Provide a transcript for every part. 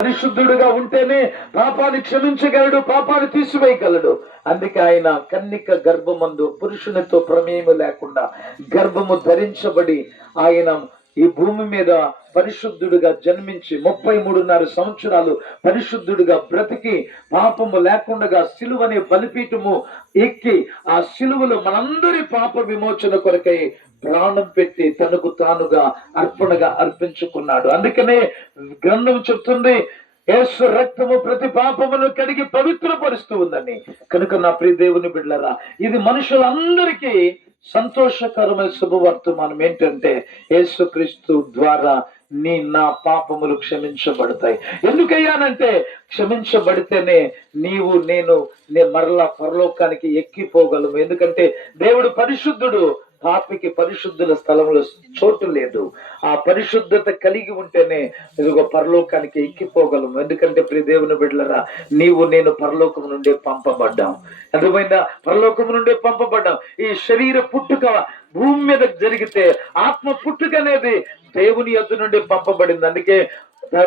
పరిశుద్ధుడుగా ఉంటేనే పాపాన్ని క్షమించగలడు, పాపాన్ని తీసివేయగలడు. అందుకే ఆయన కన్నిక గర్భమందు పురుషునితో ప్రమేయము లేకుండా గర్భము ధరించబడి ఆయన ఈ భూమి మీద పరిశుద్ధుడుగా జన్మించి 33.5 సంవత్సరాలు పరిశుద్ధుడుగా బ్రతికి పాపము లేకుండా సిలువనే బలిపీఠము ఎక్కి ఆ సిలువలో మనందరి పాప విమోచన కొరకై ప్రాణం పెట్టి తనకు తానుగా అర్పణగా అర్పించుకున్నాడు. అందుకనే గ్రంథం చెప్తుంది, యేసు రక్తము ప్రతి పాపమును కడిగి పవిత్రపరుస్తూ ఉందని. కనుక నా ప్రియ దేవుని బిడ్డలారా, ఇది మనుషులందరికీ సంతోషకరమైన శుభవర్తమానం ఏంటంటే యేసుక్రీస్తు ద్వారా నా పాపములు క్షమించబడతాయి. ఎందుకయ్యానంటే క్షమించబడితేనే నేను మరలా పరలోకానికి ఎక్కిపోగలము. ఎందుకంటే దేవుడు పరిశుద్ధుడు, పాపికి పరిశుద్ధుల స్థలంలో చోటు లేదు. ఆ పరిశుద్ధత కలిగి ఉంటేనే ఇదిగో పరలోకానికి ఎక్కిపోగలము. ఎందుకంటే ప్రియ దేవుని బిడ్డలారా, నేను పరలోకం నుండి పంపబడ్డాం. అర్థమైందా? పరలోకం నుండి పంపబడ్డాం. ఈ శరీర పుట్టుక భూమి మీద జరిగితే ఆత్మ పుట్టుక అనేది దేవుని యొద్ద నుండి పంపబడింది. అందుకే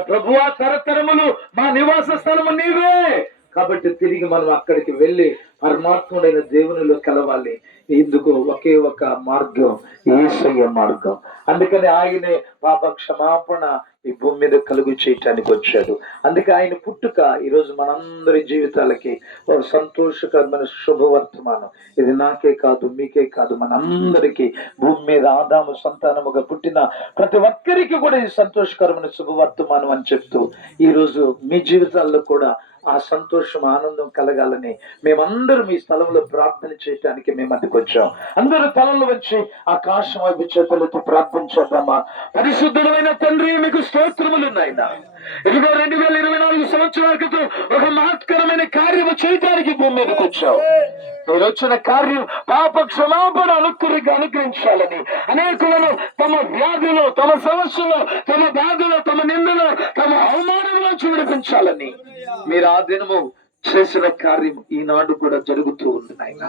ప్రభువా, తరతరములు మా నివాస స్థలము నీవే. కాబట్టి తిరిగి మనం అక్కడికి వెళ్ళి పరమాత్ముడైన దేవునిలో కలవాలి. ఇందుకు ఒకే ఒక మార్గం, యేసయ్య మార్గం. అందుకని ఆయనే పాప క్షమాపణ ఈ భూమి మీద కలుగు చేయటానికి వచ్చాడు. అందుకే ఆయన పుట్టుక ఈరోజు మనందరి జీవితాలకి ఒక సంతోషకరమైన శుభవర్తమానం. ఇది నాకే కాదు, మీకే కాదు, మనందరికీ భూమి మీద ఆదాము సంతానముగా పుట్టిన ప్రతి ఒక్కరికి కూడా ఇది సంతోషకరమైన శుభవర్తమానం అని చెప్తూ ఈరోజు మీ జీవితాల్లో కూడా ఆ సంతోషం, ఆనందం కలగాలని మేమందరం ఈ స్థలంలో ప్రార్థన చేయటానికి మేము మధ్యకు వచ్చాం. అందరూ తలలు వచ్చి ఆకాశం వైపు చేతులతో ప్రార్థించేద్దామా. పరిశుద్ధమైన తండ్రి, మీకు స్తోత్రములు నాయన. ఇదిగో 2024 సంవత్సరాల క్రితం ఒక మహత్కరమైన కార్యము చేయటానికి భూమి మీదకి వచ్చావు. మీరు వచ్చిన కార్యం పాప క్షమాపణ అనుగ్రహించాలని, అనేకులను తమ వ్యాధులు, తమ సమస్యలు, తమ బాధలు, తమ నిందలు, తమ అవమానంలో విడిపించాలని మీరు ఆ దినము చేసిన కార్యం ఈనాడు కూడా జరుగుతూ ఉంది నాయన.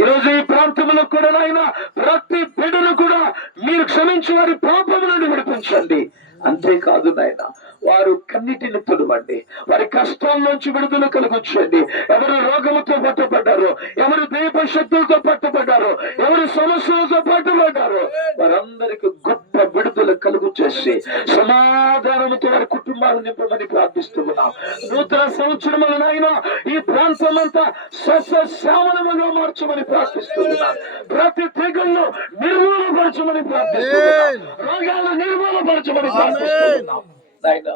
ఈరోజు ఈ ప్రాంతంలో కూడా నాయన ప్రతి బిడ్డను కూడా మీరు క్షమించి వారి పాపము నుండి విడిపించండి. అంతేకాదు నాయన, వారు కన్నిటిని తొడవండి, వారి కష్టాల నుంచి విడుదల కలుగొచ్చండి. ఎవరు రోగముతో పట్టుబడ్డారో, ఎవరు దైవ శక్తులతో పట్టుబడ్డారో, ఎవరు సమస్యలతో పట్టుబడ్డారో వారందరికి గొప్ప విడుదల కలుగు చేసి సమాధానంతో వారి కుటుంబాలు నింపమని ప్రార్థిస్తున్నాం. నూతన సంవత్సరములు నాయన ఈ ప్రాంతం అంతా సస్యశ్యామలముగా మార్చమని ప్రార్థిస్తున్నాం. ప్రతి తెగుళ్ళు నిర్మూలపరచమని ప్రార్థిస్తున్నాం. రోగాలు నిర్మూలపరచమని ప్రార్థిస్తున్నాం. నాయన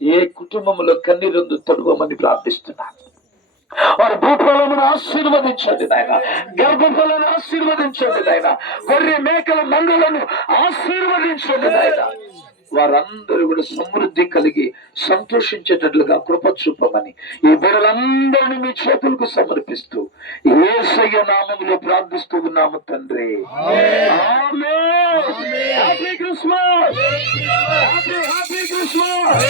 ఏ కుటుంబంలో కన్నీరు తొడవమని ప్రార్థిస్తున్నాను. వారి భూఫలమును ఆశీర్వదించండి నాయన, గర్భఫలను ఆశీర్వదించండి నాయన, గొర్రె మేకల మందలను ఆశీర్వదించండి నాయన. వారందరూ కూడా సమృద్ధి కలిగి సంతోషించేటట్లుగా కృప చూపమని ఈ బిడ్డలందరినీ మీ చేతులకు సమర్పిస్తూ యేసయ్య నామములో ప్రార్థిస్తూ ఉన్నాము తండ్రి. ఆమేన్. Happy Christmas. Happy Christmas.